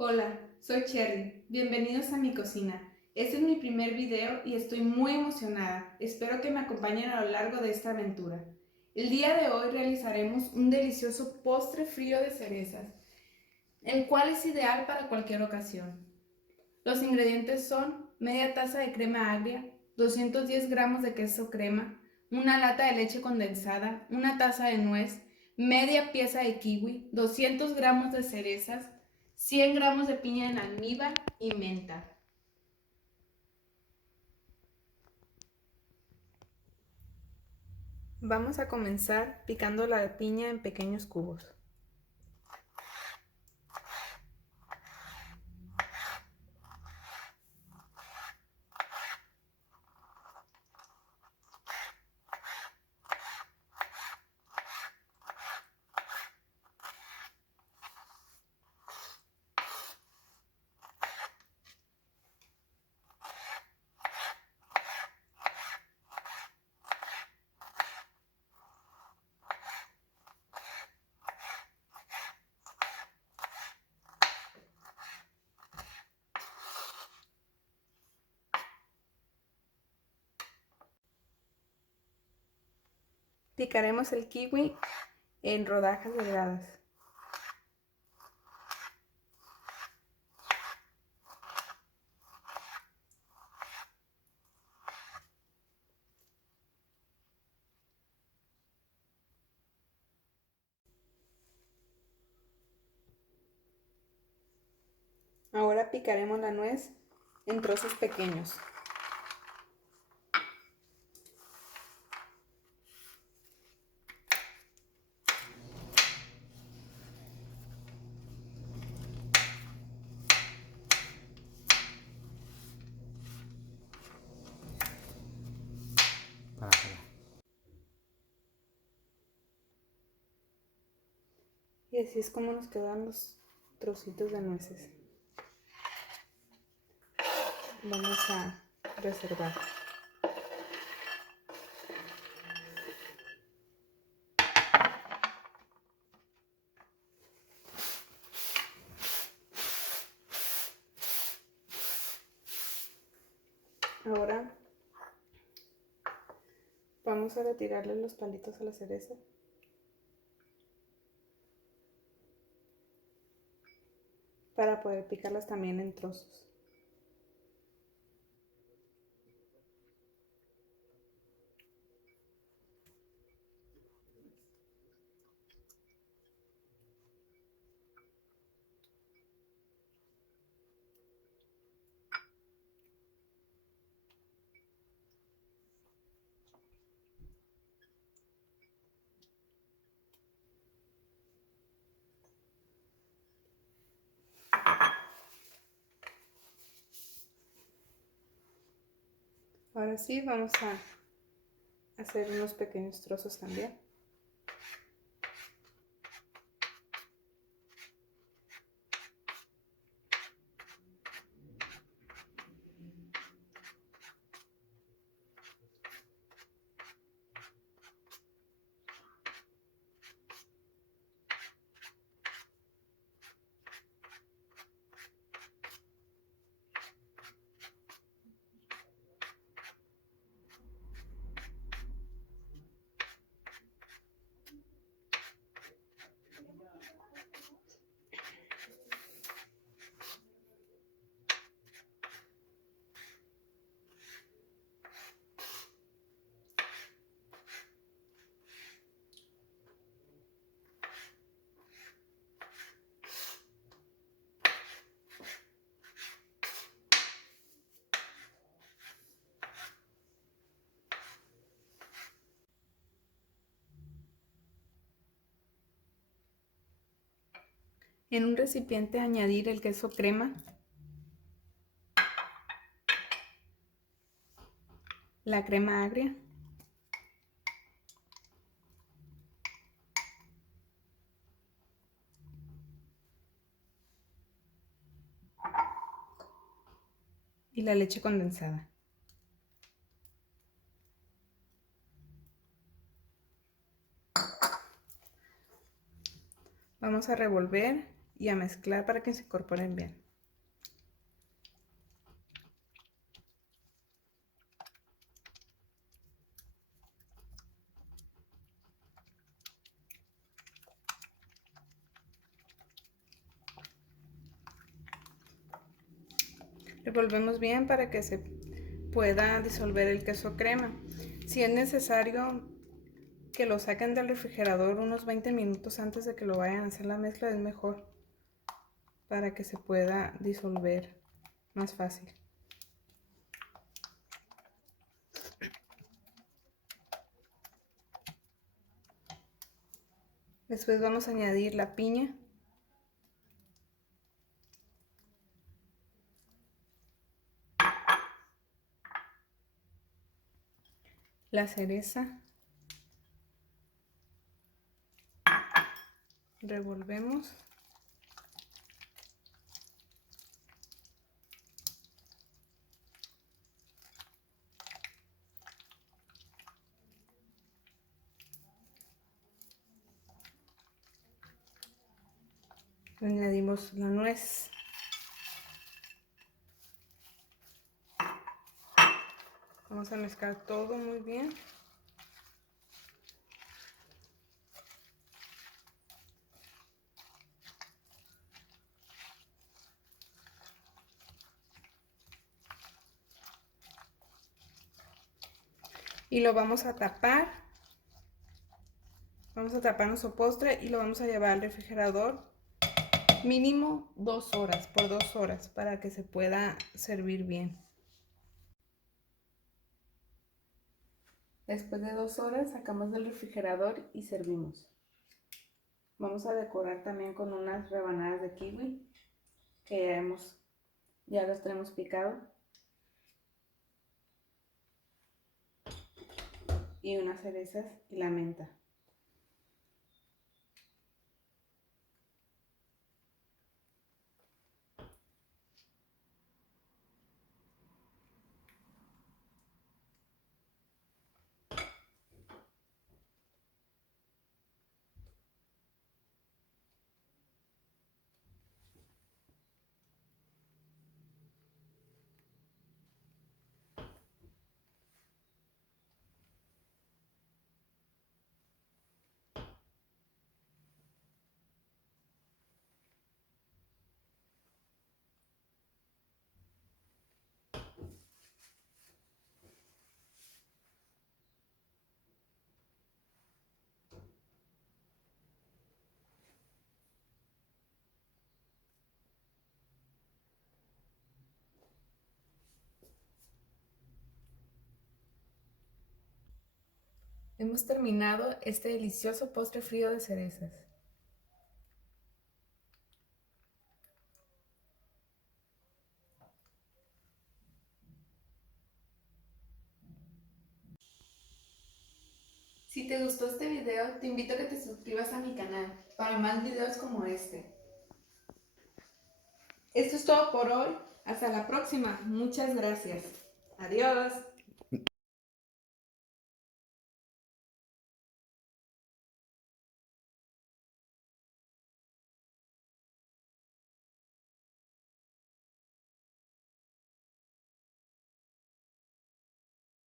Hola, soy Cherry. Bienvenidos a mi cocina. Este es mi primer video y estoy muy emocionada. Espero que me acompañen a lo largo de esta aventura. El día de hoy realizaremos un delicioso postre frío de cerezas, el cual es ideal para cualquier ocasión. Los ingredientes son media taza de crema agria, 210 gramos de queso crema, una lata de leche condensada, una taza de nuez, media pieza de kiwi, 200 gramos de cerezas, 100 gramos de piña en almíbar y menta. Vamos a comenzar picando la piña en pequeños cubos. Picaremos el kiwi en rodajas delgadas. Ahora picaremos la nuez en trozos pequeños. Y así es como nos quedan los trocitos de nueces. Vamos a reservar. Ahora vamos a retirarle los palitos a la cereza. Para poder picarlas también en trozos. Ahora sí, vamos a hacer unos pequeños trozos también. En un recipiente añadir el queso crema, la crema agria, y la leche condensada. Vamos a revolver y a mezclar para que se incorporen bien. Revolvemos bien para que se pueda disolver el queso crema. Si es necesario que lo saquen del refrigerador unos 20 minutos antes de que lo vayan a hacer la mezcla, es mejor para que se pueda disolver más fácil. Después vamos a añadir la piña, la cereza, revolvemos. Añadimos la nuez. Vamos a mezclar todo muy bien. Y lo vamos a tapar. Vamos a tapar nuestro postre y lo vamos a llevar al refrigerador mínimo 2 horas, por 2 horas, para que se pueda servir bien. Después de 2 horas sacamos del refrigerador y servimos. Vamos a decorar también con unas rebanadas de kiwi que ya las tenemos picado. Y unas cerezas y la menta. Hemos terminado este delicioso postre frío de cerezas. Si te gustó este video, te invito a que te suscribas a mi canal para más videos como este. Esto es todo por hoy. Hasta la próxima. Muchas gracias. Adiós.